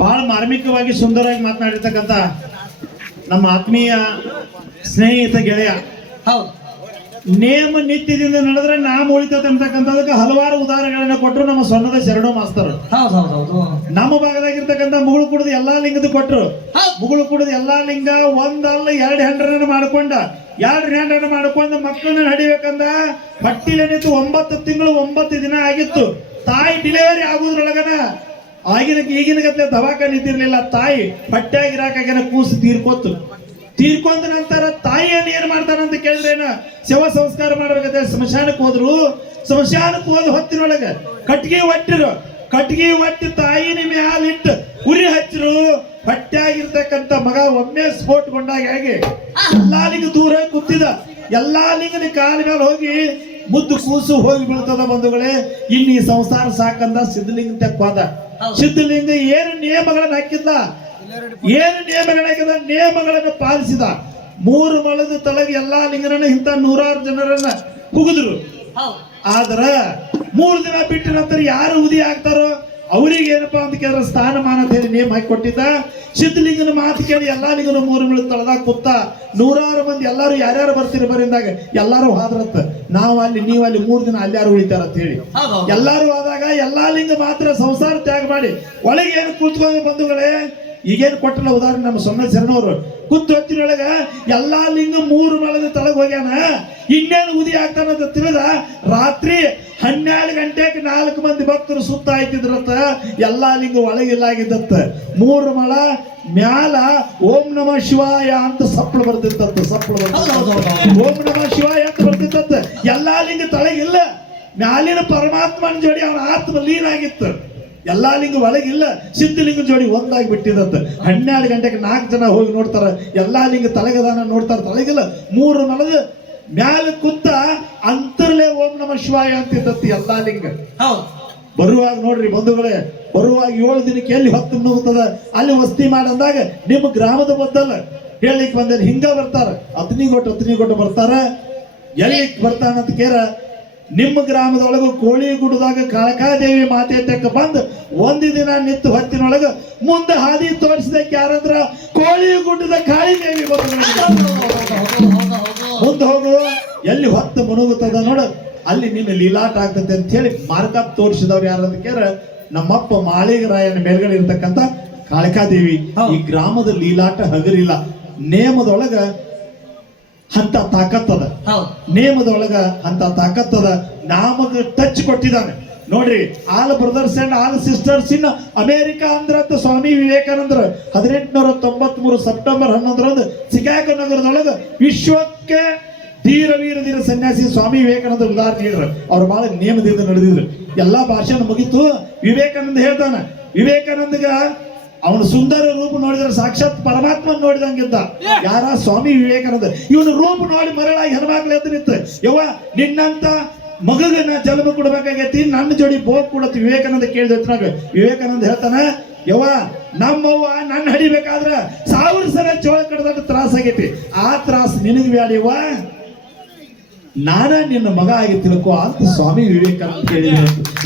ಬಹಳ ಮಾರ್ಮಿಕವಾಗಿ ಸುಂದರವಾಗಿ ಮಾತನಾಡಿರ್ತಕ್ಕಂಥ ನಮ್ಮ ಆತ್ಮೀಯ ಸ್ನೇಹಿತ ಗೆಳೆಯ. ಹೌದು, ನೇಮ ನಿತ್ಯದಿಂದ ನಡೆದ್ರೆ ನಾಮ ಉಳಿತದೆ ಅಂತಕ್ಕಂಥದಕ್ಕೆ ಹಲವಾರು ಉದಾಹರಣೆಗಳನ್ನ ಕೊಟ್ಟರು ನಮ್ಮ ಸೊನ್ನದ ಶರಣು ಮಾಸ್ತರ್. ನಮ್ಮ ಭಾಗದಾಗಿರ್ತಕ್ಕಂಥ ಮುಗುಳು ಕುಡಿದ ಎಲ್ಲಾ ಲಿಂಗದ ಕೊಟ್ಟರು. ಮುಗುಳು ಕುಡಿದ ಎಲ್ಲಾ ಲಿಂಗ ಒಂದಲ್ಲ 2 ಹೆಂಡ್ರನ್ನ ಮಾಡ್ಕೊಂಡ 2 ಹೆಂಡ್ರನ್ನ ಮಾಡ್ಕೊಂಡು ಮಕ್ಕಳನ್ನ ನಡಿಬೇಕಂದ ಹೊಟ್ಟಿಲೆ ನಿಂತು 9 ತಿಂಗಳು 9 ದಿನ ಆಗಿತ್ತು. ತಾಯಿ ಡಿಲಿವರಿ ಆಗುದ್ರೊಳಗನ ಈಗಿನ ಗತ್ಲೆ ದವಾಖಾನೆ ಇದ್ದಿರ್ಲಿಲ್ಲ. ತಾಯಿ ಹೊಟ್ಟೆಯಾಗಿರಾಕಾಗನ ಕೂಸು ತೀರ್ಕೊಂಡ ನಂತರ ತಾಯಿಯನ್ನು ಏನ್ ಮಾಡ್ತಾನಂತ ಕೇಳಿದ್ರೇನ ಶವ ಸಂಸ್ಕಾರ ಮಾಡ್ಬೇಕಂತ ಸ್ಮಶಾನಕ್ಕೆ ಹೋದ್ರು. ಸ್ಮಶಾನಕ್ಕೆ ಹೋದ ಹೊತ್ತಿನೊಳಗ ಕಟ್ಟಿಗೆ ಒಟ್ಟಿ ತಾಯಿನ ಮ್ಯಾಲಿಟ್ಟು ಉರಿ ಹಚ್ಚರು. ಹೊಟ್ಟೆಯಾಗಿರ್ತಕ್ಕಂಥ ಮಗ ಒಮ್ಮೆ ಸ್ಫೋಟಗೊಂಡಾಗ ಹೇಗೆ ಎಲ್ಲಾ ಲಿಂಗ ದೂರ ಕೂತಿದ. ಎಲ್ಲಾ ಲಿಂಗನ ಕಾಲ ಮೇಲೆ ಹೋಗಿ ಮುದ್ದು ಕೂಸು ಹೋಗಿ ಬೀಳ್ತದ ಬಂಧುಗಳೇ. ಇಲ್ಲಿ ಸಂಸಾರ ಸಾಕಂದ ಸಿದ್ಧಲಿಂಗ ತೆಕ್ಕೋದ. ಸಿದ್ಧಲಿಂಗ ಏನು ನಿಯಮಗಳನ್ನ ಹಾಕಿದ್ದ, ನಿಯಮಗಳನ್ನು ಪಾಲಿಸಿದ. 3 ಮೊಳದ ತಳಗೆ ಎಲ್ಲಾ ಲಿಂಗರನ್ನ ಇಂಥ 100 ಜನರನ್ನ ಕುಗಿದ್ರು. ಆದ್ರ 3 ದಿನ ಬಿಟ್ಟ ನಂತರ ಯಾರು ಉದಿ ಆಗ್ತಾರೋ ಅವ್ರಿಗೆ ಏನಪ್ಪಾ ಅಂತ ಕೇಳಿದ್ರೆ ಸ್ಥಾನಮಾನ ಅಂತ ಹೇಳಿ ನೇಮ ಹಾಕಿ ಕೊಟ್ಟಿದ್ದ. ಸಿದ್ಧಲಿಂಗನ ಮಾತು ಕೇಳಿ ಎಲ್ಲಾ ಲಿಂಗನ 3 ಮೊಳದ ತಳದಾಗ ಕೂತ 100 ಮಂದಿ ಎಲ್ಲಾರು ಯಾರ್ಯಾರು ಬರ್ತೀರಿ ಬರಿಂದಾಗ ಎಲ್ಲಾರು ಹಾದ್ರತ್ತ. ನಾವು ಅಲ್ಲಿ ನೀವು ಅಲ್ಲಿ 3 ದಿನ ಅಲ್ಲಿ ಯಾರು ಉಳಿತಾರ ಅಂತ ಹೇಳಿ ಎಲ್ಲಾರು ಆದಾಗ ಎಲ್ಲಾ ಲಿಂಗ ಮಾತ್ರ ಸಂಸಾರ ತ್ಯಾಗ ಮಾಡಿ ಒಳಗೆ ಏನು ಕೂತ್ಕೊಂಡು ಬಂಧುಗಳೇ. ಈಗೇನು ಕೊಟ್ಟಲ್ಲ ಉದಾಹರಣೆ ನಮ್ಮ ಸೊನ್ನ ಶರಣವರು ಕೂತು ಹೊತ್ತಿನೊಳಗ ಎಲ್ಲಾ ಲಿಂಗ 3 ಮೊಳದ ತಳಗ ಹೋಗ್ಯಾನ. ಇನ್ನೇನು ಉದಿ ಆಗ್ತಾನಂತ ತಿಳಿದ ರಾತ್ರಿ 12 ಗಂಟೆಗೆ 4 ಮಂದಿ ಭಕ್ತರು ಸುತ್ತ ಆಯ್ತಿದ್ರತ್ತ. ಎಲ್ಲಾ ಲಿಂಗ ಒಳಗಿಲ್ಲಾಗಿದ್ದತ್ತ. 3 ಮೊಳ ಮ್ಯಾಲ ಓಂ ನಮಃ ಶಿವಾಯ ಅಂತ ಸಪ್ಪಳು ಬರ್ತಿತ್ತ. ಓಂ ನಮಃ ಶಿವಾಯ ಅಂತ ಬರ್ತಿತ್ತ. ಎಲ್ಲಾ ಲಿಂಗ ತಳಗಿಲ್ಲ. ಮ್ಯಾಲಿನ ಪರಮಾತ್ಮನ ಜೋಡಿ ಅವನ ಆತ್ಮ ಲೀನ ಆಗಿತ್ತು. ಎಲ್ಲಾ ಲಿಂಗ ಒಳಗಿಲ್ಲ. ಸಿದ್ಧಲಿಂಗ ಜೋಡಿ ಒಂದಾಗಿ ಬಿಟ್ಟಿದತ್ತ. 12 ಗಂಟೆಗೆ 4 ಜನ ಹೋಗಿ ನೋಡ್ತಾರ. ಎಲ್ಲಾ ಲಿಂಗ ತಲೆಗದಾನ ನೋಡ್ತಾರ. ತಲೆಗಿಲ್ಲ. 3 ಮೊಳದ ಮ್ಯಾಲ ಕುತ್ತ ಅಂತರ್ಲೆ ಓಂ ನಮಃ ಶಿವಾಯ ಅಂತಿದ್ದತ್ತು ಎಲ್ಲಾ ಲಿಂಗ. ಬರುವಾಗ ನೋಡ್ರಿ ಬಂಧುಗಳೇ, ಬರುವಾಗ 7 ದಿನಕ್ಕೆ ಎಲ್ಲಿ ಹೊತ್ತು ನುಗ್ತದ ಅಲ್ಲಿ ವಸ್ತಿ ಮಾಡಂದಾಗ ನಿಮ್ಮ ಗ್ರಾಮದ ಬದ್ದಲ್ಲ ಹೇಳಿಕ್ ಬಂದ ಹಿಂಗ ಬರ್ತಾರ. ಅತ್ನಿಗೊಟ್ಟು ಬರ್ತಾರ. ಎಲ್ಲಿ ಬರ್ತಾನಂತ ಕೇರ ನಿಮ್ಮ ಗ್ರಾಮದೊಳಗ ಕೋಳಿ ಗುಡ್ಡದಾಗ ಕಾಳಕಾದೇವಿ ಮಾತೆ ತಕ್ಕ ಬಂದು 1 ದಿನ ನಿಂತು ಹೊತ್ತಿನೊಳಗ ಮುಂದೆ ಹಾದಿ ತೋರಿಸಿದಕ್ಕೆ ಯಾರಂದ್ರ ಕೋಳಿ ಗುಡ್ಡದ ಕಾಳಿದೇವಿ ಮುಂದೆ ಹೋಗು ಎಲ್ಲಿ ಹೊತ್ತು ಮುನುಗುತ್ತದ ನೋಡ ಅಲ್ಲಿ ನಿನ್ನ ಲೀಲಾಟ ಆಗ್ತದೆ ಅಂತ ಹೇಳಿ ಮಾರ್ಕಪ್ ತೋರಿಸಿದವ್ರು ಯಾರಂತ ಕೇರ ನಮ್ಮಪ್ಪ ಮಾಳಿಗರಾಯನ ಮೇಲ್ಗಡೆ ಇರ್ತಕ್ಕಂಥ ಕಾಳಿಕಾದೇವಿ. ಈ ಗ್ರಾಮದ ಲೀಲಾಟ ಹಗರಿಲ್ಲ. ನೇಮದೊಳಗ ಅಂತ ತಾಕತ್ತದ. ನೇಮದೊಳಗ ಅಂತ ತಾಕತ್ತದ. ನಾಮಗ ಟಚ್ ಕೊಟ್ಟಿದ್ದಾನೆ ನೋಡ್ರಿ. All brothers and all sisters in America ಅಂದ್ರಂತ ಸ್ವಾಮಿ ವಿವೇಕಾನಂದ್ರ 1893 ಸೆಪ್ಟೆಂಬರ್ 11 ಚಿಕಾಗೋ ನಗರದೊಳಗ ವಿಶ್ವಕ್ಕೆ ಧೀರ ಸನ್ಯಾಸಿ ಸ್ವಾಮಿ ವಿವೇಕಾನಂದ ಉದಾಹರಣೆ ಹೇಳಿದ್ರು. ಅವ್ರು ಬಹಳ ನೇಮದಿಂದ ನಡೆದಿದ್ರು. ಎಲ್ಲಾ ಭಾಷಣ ಮುಗಿತು. ವಿವೇಕಾನಂದ ಹೇಳ್ತಾನ, ವಿವೇಕಾನಂದಗ ಅವನು ಸುಂದರ ರೂಪ ನೋಡಿದ್ರೆ ಸಾಕ್ಷಾತ್ ಪರಮಾತ್ಮ ನೋಡಿದಂಗಿದ್ದ. ಯಾರ? ಸ್ವಾಮಿ ವಿವೇಕಾನಂದ. ಇವನು ರೂಪ ನೋಡಿ ಮರಳಾಗಿ ಹೆಣ್ಮಕ್ಳು ಎದ್ದು ನಿಂತ, ಯವ್ವ ನಿನ್ನಂತ ಮಗನ ಜನ್ಮ ಕೊಡ್ಬೇಕಾಗೈತಿ, ನನ್ನ ಜೋಡಿ ಬೋಗ್ ಕೊಡತ್ ವಿವೇಕಾನಂದ ಕೇಳಿದ್ರಾಗ. ವಿವೇಕಾನಂದ ಹೇಳ್ತಾನ, ಯವ್ವ ನಮ್ಮವ್ವ ನನ್ನ ಹಡಿಬೇಕಾದ್ರ 1000 ಸಲ ಚೋಳ ಕಡ್ದಟ್ಟು ತ್ರಾಸ ಆಗೈತಿ. ಆ ತ್ರಾಸ ನಿನಗ್ ಬ್ಯಾಡಿವ, ನಾನ ನಿನ್ನ ಮಗ ಆಗಿ ತಿಳ್ಕೊ ಅಂತ ಸ್ವಾಮಿ ವಿವೇಕಾನಂದ ಕೇಳಿದ.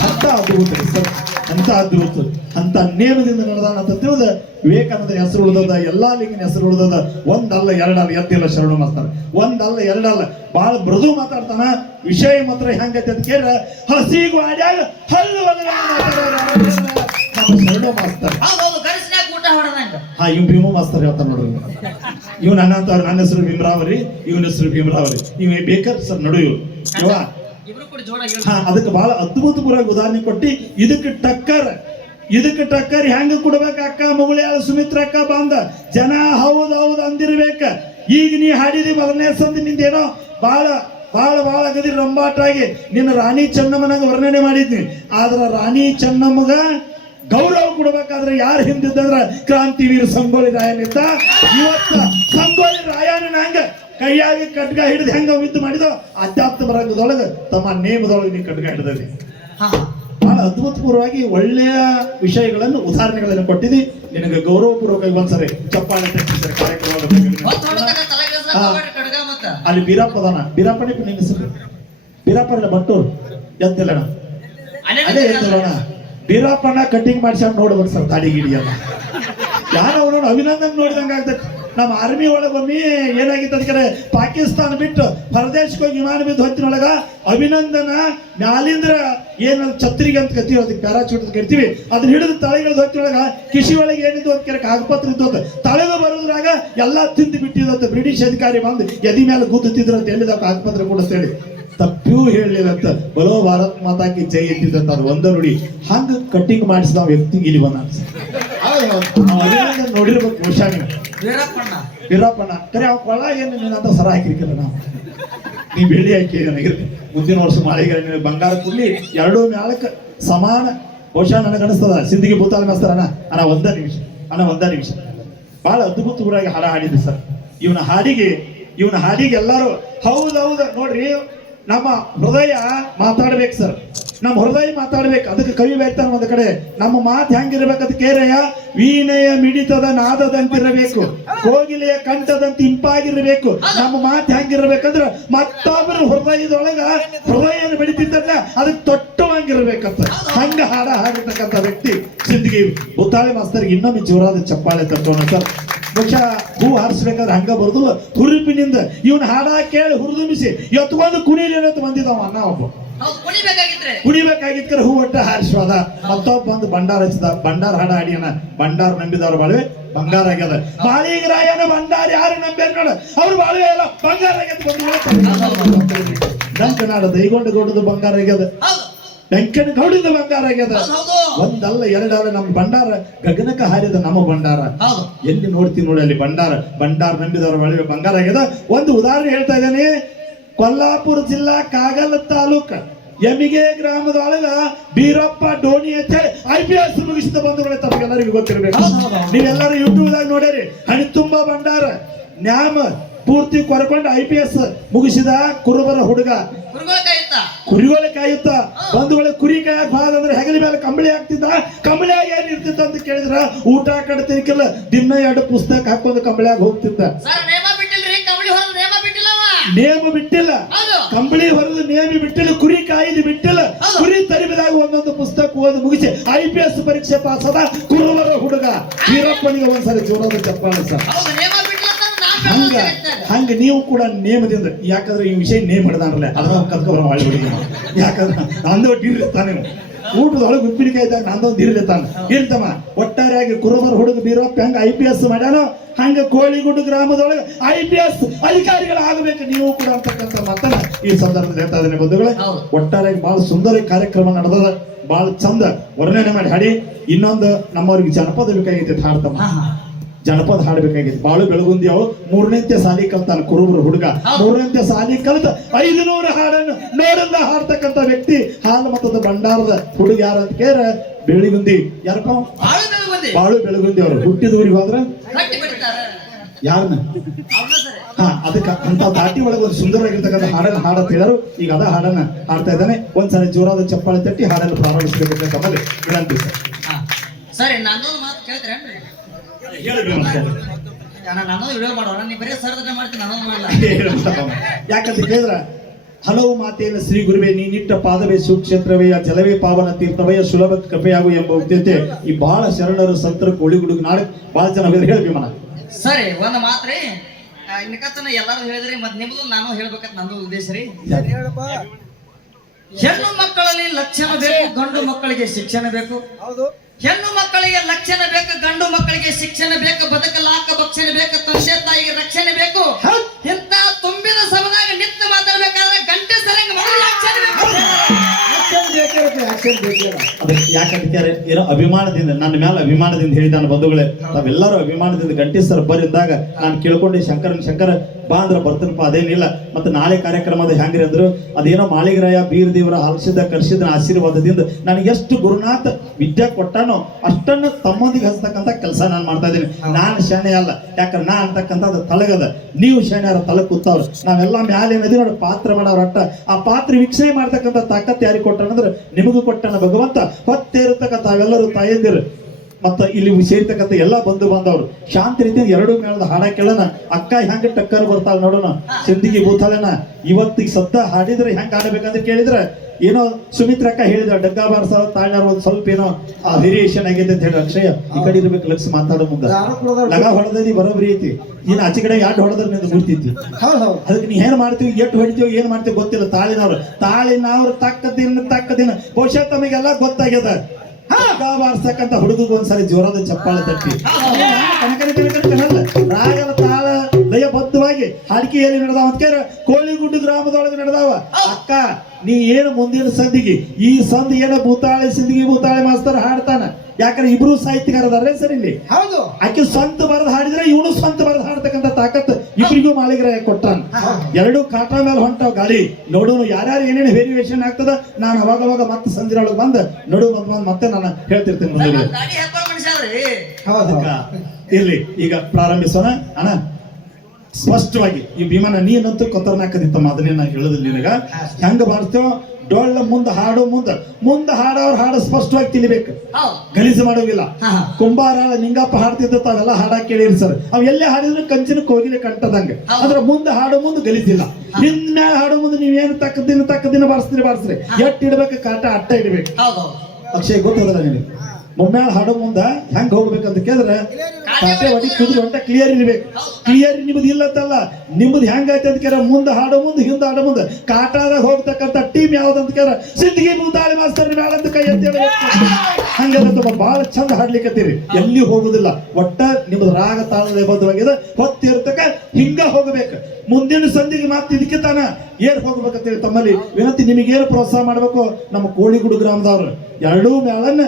ಅಂತ ಅದ್ಭುತ ಸರ್, ಅಂತ ಅದ್ಭುತ, ಅಂತ ನೇಮದಿಂದ ನಡೆದಾನ ಅಂತ ತಿಳಿದ ವಿವೇಕಾನಂದ ಹೆಸರು ಉಳಿದದ. ಎಲ್ಲಾ ಲಿಂಗನ ಹೆಸರು ಉಳಿದದ. ಒಂದಲ್ಲ ಎರಡಲ್ಲ, ಎದ್ದಿಲ್ಲ ಶರಣು ಮಾಸ್ತಾರ. ಒಂದಲ್ಲ ಎರಡಲ್ಲ, ಬಹಳ ಮೃದು ಮಾತಾಡ್ತಾನ. ವಿಷಯ ಮಾತ್ರ ಹೆಂಗೈತೆ ಅಂತ ಕೇಳ ಹಸಿಗೂ ಆಡ್ಯಾಗ ಹಲ್ಲು ಶರಣು ಮಾಸ್ತಾರ. ಇವ್ ಭೀಮ ಮಾಸ್ತರ್ ಹೇಳ್ತಾರ ನೋಡ್ರಿ. ಇವ್ ನನ್ನ ಹೆಸರು ಭೀಮರಾವರಿ, ಇವನ ಹೆಸರು ಭೀಮರಾವರಿ, ಇವ್ ಬೇಕರ್ ಸರ್ ನಡು ಇವ್. ಅದಕ್ಕೆ ಬಹಳ ಅದ್ಭುತಪೂರ್ವವಾಗಿ ಉದಾಹರಣೆ ಕೊಟ್ಟಿ ಇದಕ್ಕೆ ಟಕ್ಕರ್ ಹೆಂಗ ಕೊಡ್ಬೇಕ ಅಕ್ಕ ಮಗುಳ್ಯಾಳ ಸುಮಿತ್ರ ಅಕ್ಕ ಬಂದ ಜನ ಹೌದ್ ಅಂದಿರ್ಬೇಕ. ಈಗ ನೀ ಹಾಡಿದಿ 1ನೇ ಸಂದಿ ನಿಂದೇನೋ ಬಹಳ ಅಗದಿ ರಂಬಾಟಾಗಿ ನಿನ್ನ ರಾಣಿ ಚೆನ್ನಮ್ಮನಾಗ ವರ್ಣನೆ ಮಾಡಿದ್ನಿ. ಆದ್ರ ರಾಣಿ ಚೆನ್ನಮ್ಮಗ ಗೌರವ ಕೊಡ್ಬೇಕಾದ್ರೆ ಯಾರು ಹಿಂದಿದ್ದಂದ್ರ ಕ್ರಾಂತಿವೀರ ಸಂಗೊಳ್ಳಿ ರಾಯನಿದ್ದ. ಇವತ್ತ ಸಂಗೊಳ್ಳಿ ರಾಯನ ಹಂಗ ಕೈಯಾಗಿ ಖಡ್ಗ ಹಿಡಿದು ಹೆಂಗ ಯುದ್ಧ ಮಾಡಿದೋ ಅಧ್ಯಾತ್ಮ ರಂಗದೊಳಗ ತಮ್ಮ ನೇಮದೊಳಗೆ ನೀ ಖಡ್ಗ ಹಿಡಿದಿ. ಬಹಳ ಅದ್ಭುತಪೂರ್ವವಾಗಿ ಒಳ್ಳೆಯ ವಿಷಯಗಳನ್ನು ಉದಾಹರಣೆಗಳನ್ನು ಕೊಟ್ಟಿದ್ದಿ. ನಿನಗೆ ಗೌರವಪೂರ್ವಕವಾಗಿ ಒಂದ್ಸರಿ ಚಪ್ಪಾಳೆ ತಟ್ಟಿದ್ದಾರೆ ಕಾರ್ಯಕ್ರಮ. ಅಲ್ಲಿ ಬೀರಪ್ಪ ಅದಾನ. ಬೀರಪ್ಪನೇ ನಿನ್ನ ಹೆಸರು ಬೀರಪ್ಪ ಬಟ್ಟೂರು ಎತ್ತಿಲ್ಲಣ, ಅದೇ ಎತ್ತಿಲ್ಲೋಣ. ಬೀರಪ್ಪನ ಕಟಿಂಗ್ ಮಾಡ್ಸ್ಕೊಂಡು ನೋಡ್ಬೇಕು ಸರ್ ತಾಡಿ ಗಿಡಿ ಎಲ್ಲ ಯಾರೋ ಅವನೋಡು ಅಭಿನಂದನ್ ನೋಡಿದಂಗ ಆಗ್ತದೆ. ನಮ್ಮ ಆರ್ಮಿ ಒಳಗೊಮ್ಮೆ ಏನಾಗಿತ್ತು ಅದಕ್ಕೆ ಪಾಕಿಸ್ತಾನ ಬಿಟ್ಟು ಹೊರದೇಶಕ್ಕೆ ಹೋಗಿ ವಿಮಾನ ಬಿದ್ದು ಹೊತ್ತಿನೊಳಗ ಅಭಿನಂದನ ಮ್ಯಾಲಿಂದ್ರ ಏನ ಛತ್ರಿಗೆ ಅಂತ ಕತ್ತೀವಿ, ಅದಕ್ಕೆ ಪ್ಯಾರಾಚೂಟ್ ಅಂತ ಕರಿತೀವಿ, ಅದನ್ನ ಹಿಡಿದು ತಲೆಗಿಳಿದು ಹೊತ್ತಿನೊಳಗ ಕಿಶಿ ಒಳಗೆ ಏನಿದ್ದು ಅಂತ ಕೆರೆ ಕಾಗಪತ್ರ ಇದ್ದು ತಲೆಗೆ ಬರೋದ್ರಾಗ ಎಲ್ಲಾ ತಿಂದು ಬಿಟ್ಟಿದಂತ ಬ್ರಿಟಿಷ್ ಅಧಿಕಾರಿ ಬಂದು ಎದಿ ಮೇಲೆ ಗುದ್ದುತ್ತಿದ್ರು ಅಂತ ಹೇಳಿದ ಕಾಗಪತ್ರ ಕೂಡ ಹೇಳಿ ತಪ್ಪಿಯೂ ಹೇಳಲಿಲ್ಲಂತ ಬಲೋ ಭಾರತ್ ಮಾತಾಕಿ ಜೈ ಎತ್ತಿದಂತ ಅದು ಒಂದ ನೋಡಿ ಹಂಗ ಕಟ್ಟಿಂಗ್ ಮಾಡಿಸಿದ ವ್ಯಕ್ತಿ ಇಲ್ಲಿ ಬಂದ ನೋಡಿರ್ಬೇಕು ಬಹುಶಃ ನೀವು ವೀರಪ್ಪಣ್ಣ ಕರೆ ಅವ್ ಕೊಳ ಏನು ನಿನ್ನಂತ ಸರ ಹಾಕಿರ್ಕಿಲ್ಲ ನಾವು ನೀ ಬೆಳ್ಳಿ ಹಾಕಿ ನನಗಿರ್ಲಿ ಮುಂದಿನ ವರ್ಷ ಮಾಳಿಗೆ ಬಂಗಾರ ಕುಲ್ಲಿ ಎರಡೂ ಮ್ಯಾಲಕ್ಕೆ ಸಮಾನ ಬಹುಶಃ ನನಗೆ ಅನಿಸ್ತದ ಸಿಂಧಿಗೆ ಭೂತಾಳ ಮೇಸ್ತಾರ ಅಣ್ಣ ಒಂದ ನಿಮಿಷ ಬಹಳ ಅದ್ಭುತ ಊರಾಗಿ ಹಾಡ ಹಾಡಿದ್ರಿ ಸರ್. ಇವನ ಹಾಡಿಗೆ ಎಲ್ಲರೂ ಹೌದೌದು ನೋಡ್ರಿ, ನಮ್ಮ ಹೃದಯ ಮಾತಾಡ್ಬೇಕು ಸರ್, ನಮ್ಮ ಹೃದಯ ಮಾತಾಡ್ಬೇಕು. ಅದಕ್ಕೆ ಕವಿ ಬೈತಾನ ಒಂದ್ ಕಡೆ, ನಮ್ಮ ಮಾತು ಹೆಂಗಿರ್ಬೇಕಂತ ಕೇರೆಯ ವೀಣೆಯ ಮಿಡಿತದ ನಾದದಂತಿರಬೇಕು, ಕೋಗಿಲೆಯ ಕಂಠದಂತ ಇಂಪಾಗಿರ್ಬೇಕು. ನಮ್ಮ ಮಾತು ಹೆಂಗಿರ್ಬೇಕಂದ್ರ ಮತ್ತೊಬ್ಬರ ಹೃದಯ ಬೆಳಿತಿದ್ದಲ್ಲ ಅದಕ್ಕೆ ತೊಟ್ಟುವಂಗಿರ್ಬೇಕಂತ ಹಂಗ ಹಾಡಿರ್ತಕ್ಕಂಥ ವ್ಯಕ್ತಿ ಸಿಂದಗಿ ಭೂತಾಳಿ ಮಾಸ್ತರ್ಗೆ ಇನ್ನೊಮ್ಮೆ ಜೋರಾದ ಚಪ್ಪಾಳೆ ತಟ್ಟೋಣ ಸರ್. ಬಹುಶಃ ಹೂ ಹಾರಿಸ್ಬೇಕಾದ್ರೆ ಹಂಗ ಬರುದು ಹುರುಪಿನಿಂದ ಇವನ್ ಹಾಡ ಕೇಳಿ ಹುರಿದುಂಬಿಸಿ ಎತ್ಕೊಂಡು ಕುಣಿಲೇನಂತ ಬಂದಿದ್ದಾವ ಅಣ್ಣ ಒಬ್ಬ ಕುಣಿಬೇಕಾಗಿದ್ರೆ ಹೂ ಒಟ್ಟ ಹಾರಿಸುವಾಗ ಮತ್ತೊಬ್ಬ ಬಂದು ಭಂಡಾರ ಹಚ್ಚಿದ, ಭಂಡಾರ ಹಾಡ ಹಾಡಿಯನ ಭಂಡಾರ ನಂಬಿದವ್ರ ಬಾಳ್ವೆ ಬಂಗಾರ ಆಗ್ಯದ. ಮಾಳಿಗರಾಯನ ಭಂಡಾರ ಯಾರು ನಂಬ್ಯಾರ ನೋಡ ಅವ್ರ ಬಾಳ್ವೆ ಎಲ್ಲ ಬಂಗಾರ ಆಗ್ಯದ. ಡಂಕನಾಡ ದೈಗೊಂಡಗೌಡದ ಬಂಗಾರ ಆಗ್ಯದ, ವೆಂಕಟ ಗೌಡಿಂದ ಬಂಗಾರ ಆಗ್ಯದ. ಒಂದಲ್ಲ ಎರಡಲ್ಲ ನಮ್ಮ ಭಂಡಾರ ಗಗನಕ ಹಾರಿದ ನಮ್ಮ ಭಂಡಾರ ಎಲ್ಲಿ ನೋಡ್ತೀನಿ ನೋಡಿ ಅಲ್ಲಿ ಭಂಡಾರ ನಂಬಿದವರ ಒಳಗೆ ಬಂಗಾರ ಆಗ್ಯದ. ಒಂದು ಉದಾಹರಣೆ ಹೇಳ್ತಾ ಇದ್ದೇನೆ. ಕೊಲ್ಲಾಪುರ ಜಿಲ್ಲಾ ಕಾಗಲ್ ತಾಲೂಕ ಎಮಿಗೆ ಗ್ರಾಮದೊಳಗ ಬೀರಪ್ಪ ಡೋಣಿ ಅಂತ ಹೇಳಿ IPS ಮುಗಿಸಿದ ಬಂಧುಗಳೇ ತಮಗೆಲ್ಲರಿಗೂ ಗೊತ್ತಿರಬೇಕು. ನೀವೆಲ್ಲರೂ ಯೂಟ್ಯೂಬ್ ದಾಗ ನೋಡ್ಯಾರಿ. ಹಣಿ ತುಂಬಾ ಭಂಡಾರ ನ್ಯಾಮ ಪೂರ್ತಿ ಕೊರ್ಕೊಂಡು IPS ಮುಗಿಸಿದ ಕುರುಬರ ಹುಡುಗ ಕುರಿಗಳ ಕಾಯುತ್ತ ಬಂಧುಗಳ ಕುರಿ ಕಾಯಕ್ ಬಾದ ಅಂದ್ರೆ ಹೆಗಲಿ ಮೇಲೆ ಕಂಬಳಿ ಆಗ್ತಿದ್ದ. ಕಂಬಳಿಯಾಗ ಏನ್ ಇರ್ತಿತ್ತ ಅಂತ ಕೇಳಿದ್ರ ಊಟ ಕಡ್ತಿರ್ಕಿಲ್ಲ, ದಿನ 2 ಪುಸ್ತಕ ಹಾಕೊಂಡು ಕಂಬಳಿಯಾಗ ಹೋಗ್ತಿದ್ದ. ನೇಮ ಬಿಟ್ಟಿಲ್ಲ, ಕಂಬಳಿ ಹೊರದು ನೇಮ ಬಿಟ್ಟಿಲ್ಲ, ಕುರಿ ಕಾಯಿದು ಬಿಟ್ಟಿಲ್ಲ. ಕುರಿ ತರಿಬಿದಾಗ ಒಂದೊಂದು ಪುಸ್ತಕ ಓದಿ ಮುಗಿಸಿ IPS ಪರೀಕ್ಷೆ ಪಾಸ್ ಆದ ಕುರುಬರ ಹುಡುಗ ವೀರಪ್ಪನಿಗೆ ಒಂದ್ಸರಿ ಜೋರಾದ ಚಪ್ಪಾಳೆ ಸರ್. ಹಂಗ ನೀವು ಕೂಡ ನೇಮದಿಂದ, ಯಾಕಂದ್ರೆ ಈ ವಿಷಯ ನೇಮ್ ಹಿಡ್ದಾನಲ್ಲ ಅದನ್ನ ಕತ್ಕೊಬರ ಮಾಡಿ ಹುಡುಗಿ, ಯಾಕಂದ್ರೆ ನಂದೊಟ್ಟು ಇರ್ತಾನೆ ಊಟದೊಳಗೆ ಉಪ್ಪಿನಕಾಯಿ ಇದ್ದಾಗ ನಂದೊಂದು ಇರ್ತಮ್ಮ. ಒಟ್ಟಾರೆಯಾಗಿ ಕುರುಬರ ಹುಡುಗ ಬೀರಪ್ಪ ಹೆಂಗ IPS ಮಾಡ್ಯಾನೋ ಹಂಗ ಕೋಳಿಗುಡ್ಡು ಗ್ರಾಮದೊಳಗೆ IPS ಅಧಿಕಾರಿಗಳಾಗಬೇಕು ನೀವು ಕೂಡ ಅಂತಕ್ಕಂಥ ಮಾತನ್ನ ಈ ಸಂದರ್ಭದಲ್ಲಿ ಹೇಳ್ತಾ ಇದ್ದೇನೆ ಬಂಧುಗಳೇ. ಒಟ್ಟಾರೆಯಾಗಿ ಬಹಳ ಸುಂದರ ಕಾರ್ಯಕ್ರಮ ನಡೆದದ, ಬಹಳ ಚಂದ ವರ್ಣನೆ ಮಾಡಿ ಹಾಡಿ. ಇನ್ನೊಂದು ನಮ್ಮವ್ರಿಗೆ ಜನಪದ ಬೇಕಾಗಿತ್ತು, ಹಾಡ್ತಮ್ಮ ಜನಪದ ಹಾಡ್ಬೇಕಾಗಿತ್ತು. ಬಾಳು ಬೆಳಗುಂದಿ ಅವು 3ನೇ ಸಾಲಿ ಕಲ್ತಾನ ಕುರುಬರ ಹುಡುಗ. 3ನೇ ಸಾಲಿ ಕಲ್ತ 500 ಹಾಡನ್ನು ನೋಡಿಂದ ಹಾಡ್ತಕ್ಕಂಥ ವ್ಯಕ್ತಿ ಹಾಲು ಮತದ ಭಂಡಾರದ ಹುಡುಗ ಯಾರ ಅಂತ ಕೇರ ಬೆಳಗುಂದಿ ಯಾರಪ್ಪ ಬಾಳು ಬೆಳಗುಂದಿ ಅವರು. ಹುಟ್ಟಿದ ಊರಿಗೆ ಹೋದ್ರ ಯಾರನ್ನ ಅದಕ್ಕೆ ಅಂತ ದಾಟಿ ಒಳಗೆ ಒಂದು ಸುಂದರವಾಗಿರ್ತಕ್ಕಂಥ ಹಾಡನ್ನು ಹಾಡತ್ ಹೇಳರು. ಈಗ ಅದ ಹಾಡನ್ನ ಹಾಡ್ತಾ ಇದ್ದಾನೆ. ಒಂದ್ಸರಿ ಜೋರಾದ ಚಪ್ಪಾಳೆ ತಟ್ಟಿ ಹಾಡನ್ನು ಪ್ರಾರಂಭಿಸಬೇಕಂತ ತಮ್ಮಲ್ಲಿ ವಿನಂತಿ ಸರ್. ಸರಿ, ನಾನು ಮಾತು ಕೇಳ್ತೀರೇನ್ರಿ? ಯಾಕಂತ ಕೇಳಿದ್ರ ಹಲವು ಮಾತೆಯನ್ನು ಶ್ರೀ ಗುರುವೇ ನೀನಿಟ್ಟ ಪಾದವೇ ಸುಕ್ಷೇತ್ರವೇ ಜಲವೇ ಪಾವನ ತೀರ್ಥವೇ ಸುಲಭ ಕೃಪೆಯಾಗು ಎಂಬ ಉದ್ದೇಶ ಈ ಬಹಳ ಶರಣರು ಸಂತರ ಕೋಳಿಗುಡುಗ ನಾಳೆ ಬಹಳ ಜನ ಹೇಳಿ ಮನ. ಸರಿ, ಒಂದು ಮಾತ್ರಿ ಇನ್ನಕತ್ತನ ಎಲ್ಲಾರು ಹೇಳಿದ್ರಿ, ಮತ್ ನಿಮ್ದು ನಾನು ಹೇಳ್ಬೇಕಂತ ನಂದು ಉದ್ದೇಶ ರೀ. ಹೆಣ್ಣು ಮಕ್ಕಳಲ್ಲಿ ಲಕ್ಷಣ ಬೇಕು, ಗಂಡು ಮಕ್ಕಳಿಗೆ ಶಿಕ್ಷಣ ಬೇಕು. ಹೆಣ್ಣು ಮಕ್ಕಳಿಗೆ ಲಕ್ಷಣ ಬೇಕು, ಗಂಡು ಮಕ್ಕಳಿಗೆ ಶಿಕ್ಷಣ ಬೇಕು, ಬದುಕಲಾಕ ಭಕ್ಷಣೆ ಬೇಕು, ತಂದೆ ತಾಯಿಗೆ ರಕ್ಷಣೆ ಬೇಕು. ಇಂತ ತುಂಬಿದ ಸಭದಾಗ ನಿಂತು ಮಾತಾಡ್ಬೇಕಾದ್ರೆ ಗಂಟೆ ಸರಂಗ ಯಾಕಂತ ಏನೋ ಅಭಿಮಾನದಿಂದ ನನ್ನ ಮೇಲೆ ಅಭಿಮಾನದಿಂದ ಹೇಳಿದಾನ ಬಂಧುಗಳೇ. ತಾವೆಲ್ಲರೂ ಅಭಿಮಾನದಿಂದ ಗಂಟೆ ಸರ್ ಬರಿದ್ದಾಗ ನಾನು ಕೇಳ್ಕೊಂಡೆ ಶಂಕರ ಬಾ ಅಂದ್ರೆ ಬರ್ತನಪ್ಪ, ಅದೇನಿಲ್ಲ. ಮತ್ತೆ ನಾಳೆ ಕಾರ್ಯಕ್ರಮದ ಹೆಂಗ್ರಿ ಅಂದ್ರು ಅದೇನೋ ಮಾಳಿಗರಾಯ ಬೀರ್ ದೇವರ ಹಲಸಿದ ಕರ್ಸಿದ ಆಶೀರ್ವಾದದಿಂದ ನನಗೆ ಎಷ್ಟು ಗುರುನಾಥ ವಿದ್ಯೆ ಕೊಟ್ಟಾನೋ ಅಷ್ಟನ್ನು ತಮ್ಮೊಂದಿಗೆ ಹಚ್ಚತಕ್ಕಂಥ ಕೆಲಸ ನಾನು ಮಾಡ್ತಾ ಇದ್ದೀನಿ. ನಾನು ಶಾಣೆ ಅಲ್ಲ, ಯಾಕಂದ್ರೆ ನಾ ಅಂತಕ್ಕಂಥದ್ದು ತಳಗದ, ನೀವು ಶಾಣ್ಯಾರ ತಲೆ ಕೂತವ್ರು. ನಾವೆಲ್ಲ ಮ್ಯಾಲೆ ನದಿ ನೋಡಿ ಪಾತ್ರ ಮಾಡೋರು ಅಟ್ಟ. ಆ ಪಾತ್ರ ವೀಕ್ಷಣೆ ಮಾಡ್ತಕ್ಕಂಥ ತಾಕತ್ ಯಾರಿಗೆ ಕೊಟ್ಟನಂದ್ರೆ ನಿಮಗೂ ಕೊಟ್ಟನ ಭಗವಂತ. ಹೊತ್ತೇ ಇರತಕ್ಕಂಥ ತಾವೆಲ್ಲರೂ ತಾಯಂದಿರು ಮತ್ತ ಇಲ್ಲಿ ಸೇರ್ತಕ್ಕಂಥ ಎಲ್ಲಾ ಬಂಧು ಬಾಂಧವರು ಶಾಂತಿ ರೀತಿಯಿಂದ 2 ಮೇಳದ ಹಾಡ ಕೇಳೋಣ. ಅಕ್ಕ ಹೆಂಗ ಟಕ್ಕರ್ ಬರ್ತಾಳ ನೋಡೋಣ. ಸಿಂದಗಿ ಭೂತಾಳನ ಇವತ್ತಿಗೆ ಸದ್ದ ಹಾಡಿದ್ರೆ ಹೆಂಗ್ ಹಾಡಬೇಕಂತ ಕೇಳಿದ್ರೆ ಏನೋ ಸುಮಿತ್ರಕ್ಕ ಹೇಳಿದ ಡಗ್ಗ ಬಾರ್ಸ ತಾಳ್ಯಾರ ಒಂದ್ ಸ್ವಲ್ಪ ಏನೋ ವೇರಿಯೇಷನ್ ಆಗೈತೆ ಅಂತ ಹೇಳಿ ಅಕ್ಷಯ ಈ ಕಡೆ ಇರ್ಬೇಕು ಲಕ್ಷ ಮಾತಾಡೋ ಮುಗ್ಗ ಲಗ ಹೊಡೆದಿ ಬರೋಬ್ರಿ ಐತಿ ಇನ್ನು ಆಚೆ ಕಡೆ ಯಾಡ್ ಹೊಡೆದ್ರೆ ನಿಂದು ಗುರ್ತಿತಿ ಅದಕ್ಕೆ ನೀ ಏನ್ ಮಾಡ್ತೀವಿ ಎಷ್ಟು ಹೊಡಿತೀವಿ ಏನ್ ಮಾಡ್ತೀವಿ ಗೊತ್ತಿಲ್ಲ ತಾಳಿನವ್ರು ತಕ್ಕ ದಿನ ಬಹುಶಃ ತಮಗೆಲ್ಲ ಗೊತ್ತಾಗ್ಯದ ಡಗ್ಗ ಬಾರ್ಸಕ್ಕಂತ ಹುಡುಗ ಒಂದ್ಸರಿ ಜೋರಾದ ಚಪ್ಪಾಳೆ ತಟ್ಟಿ ರಾಗದ ತಾಳ ಲಯಬದ್ಧವಾಗಿ ಹಾಡಿಕೆಯಲ್ಲಿ ನಡೆದಾವ ಅಂತ ಕೋಳಿಗುಡ್ಡು ಗ್ರಾಮದೊಳಗೆ ನಡೆದಾವ ಅಕ್ಕ ನೀ ಏನು ಮುಂದಿನ ಸಂದಿಗೆ ಈ ಸಂಧಿ ಏನ ಭೂತಾಳೆ ಸಿಂದಿಗೆ ಭೂತಾಳೆ ಮಾಸ್ತರ್ ಹಾಡ್ತಾನ ಯಾಕಂದ್ರೆ ಇಬ್ರು ಸಾಹಿತ್ಯಗಾರದಾರೆ ಸರ್ ಇಲ್ಲಿ ಹೌದು ಆಕೆ ಸ್ವಂತ ಬರೆದು ಹಾಡಿದ್ರೆ ಇವನು ಸ್ವಂತ ಬರೆದು ಹಾಡ್ತಕ್ಕಂಥ ತಾಕತ್ ಇಬ್ಬರಿಗೂ ಮಾಲೀಕರ ಕೊಟ್ಟಾನ ಎರಡು ಕಾಟ ಮೇಲೆ ಹೊಂಟಾವ್ ಗಾಡಿ ನೋಡೋನು ಯಾರ್ಯಾರು ಏನೇನು ವೇರಿಯೇಷನ್ ಆಗ್ತದ ನಾನು ಅವಾಗ ಮತ್ತೆ ಸಂಜೆ ಒಳಗೆ ಬಂದು ಬಂದ್ ಮತ್ತೆ ನಾನು ಹೇಳ್ತಿರ್ತೇನೆ ಮುಂದೆ ಗಾಡಿ ಹಾಕೊಳ್ಳೋ ಮನುಷ್ಯವ್ರಿ ಅದಕ್ಕ ಇರ್ಲಿ ಈಗ ಪ್ರಾರಂಭಿಸೋಣ ಅಣ್ಣ ಸ್ಪಷ್ಟವಾಗಿ ಈ ವಿಮಾನ ನೀನಂತೂ ಕೊತ್ತರ್ನಾಕದಿತ್ತಮ್ಮ ಅದನ್ನೇ ನಾನು ಹೇಳೋದಿಲ್ಲ ನಿನಗ ಹೆಂಗ ಬಾರಿಸ್ತೇವ ಡೊಳ್ಳ ಮುಂದೆ ಹಾಡೋರ್ ಹಾಡು ಸ್ಪಷ್ಟವಾಗಿ ತಿಳಿಬೇಕು ಗಲೀಜು ಮಾಡೋಗಿಲ್ಲ ಕುಂಬಾರ ನಿಂಗಪ್ಪ ಹಾಡ್ತಿದ್ದ ತಾವೆಲ್ಲ ಹಾಡಾಕ್ ಕೇಳಿರಿ ಸರ್ ಅವ್ ಎಲ್ಲೇ ಹಾಡಿದ್ರು ಕಂಚಿನ ಕೋಗಿಲೆ ಕಂಟದಂಗ ಅದ್ರ ಮುಂದೆ ಹಾಡೋ ಮುಂದೆ ಗಲೀಜಿಲ್ಲ ಹಿಂದ ಹಾಡೋ ಮುಂದೆ ನೀವೇನು ತಕ್ಕ ದಿನ ಬಾರಿಸ್ರಿ ಎಟ್ ಇಡ್ಬೇಕು ಕಾಟ ಅಟ್ಟ ಇಡ್ಬೇಕು ಅಕ್ಷಯ್ ಗೊತ್ತದಲ್ಲ ನಿನಗೆ ಮೊಮ್ಮ್ಯಾಳ ಹಾಡೋ ಮುಂದ ಹೆಂಗ್ ಹೋಗ್ಬೇಕಂತ ಕೇಳಿದ್ರೆ ಕಾಟೆ ಹೊಡಿ ಕುದುರೆ ಹೊಂಟ ಕ್ಲಿಯರ್ ನಿಮ್ದು ಇಲ್ಲತ್ತಲ್ಲ ನಿಮ್ದು ಹೆಂಗೈತೆ ಅಂತ ಕೇಳ ಮುಂದೆ ಹಾಡೋ ಮುಂದೆ ಹಿಂದೆ ಹಾಡೋ ಮುಂದೆ ಕಾಟಾದಾಗ ಹೋಗ್ತಕ್ಕಂಥ ಟೀಮ್ ಯಾವ್ದಂತ ಕೇಳ ಸಿಂದಗಿ ಭೂತಾಳಿ ಮಾಸ್ತರ್ ಮೇಳ ಅಂತ ಕೈ ಅಂತೇಳಿ ಹಂಗೆಲ್ಲ ಬಹಳ ಚಂದ ಹಾಡ್ಲಿಕ್ಕತ್ತೀರಿ ಎಲ್ಲಿ ಹೋಗುದಿಲ್ಲ ಒಟ್ಟ ನಿಮ್ದು ರಾಗ ತಾಳದ ಬದ್ಧವಾಗಿದೆ ಹೊತ್ತಿರ್ತಕ್ಕ ಹಿಂಗ ಹೋಗ್ಬೇಕು ಮುಂದಿನ ಸಂಧಿಗೆ ಮಾತು ಇದಕ್ಕೆ ತಾನ ಏನ್ ಹೋಗ್ಬೇಕಂತೇಳಿ ತಮ್ಮಲ್ಲಿ ವಿನಂತಿ ನಿಮಗೇನು ಪ್ರೋತ್ಸಾಹ ಮಾಡ್ಬೇಕು ನಮ್ಮ ಕೋಳಿಗುಡು ಗ್ರಾಮದವ್ರು ಎರಡೂ ಮೇಳನ್ನ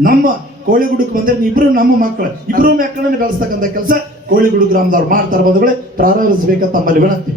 ನಮ್ಮ ಕೋಳಿಗುಡಕ್ಕೆ ಬಂದ್ರೆ ಇಬ್ರು ನಮ್ಮ ಮಕ್ಕಳನ್ನ ಬೆಳೆಸ್ತಕ್ಕಂಥ ಕೆಲಸ ಕೋಳಿಗುಡು ಗ್ರಾಮದವ್ರು ಮಾಡ್ತಾರ ಬಂಧುಗಳೇ ಪ್ರಾರಂಭಿಸಬೇಕಂತ ತಮ್ಮಲ್ಲಿ ವಿನಂತಿ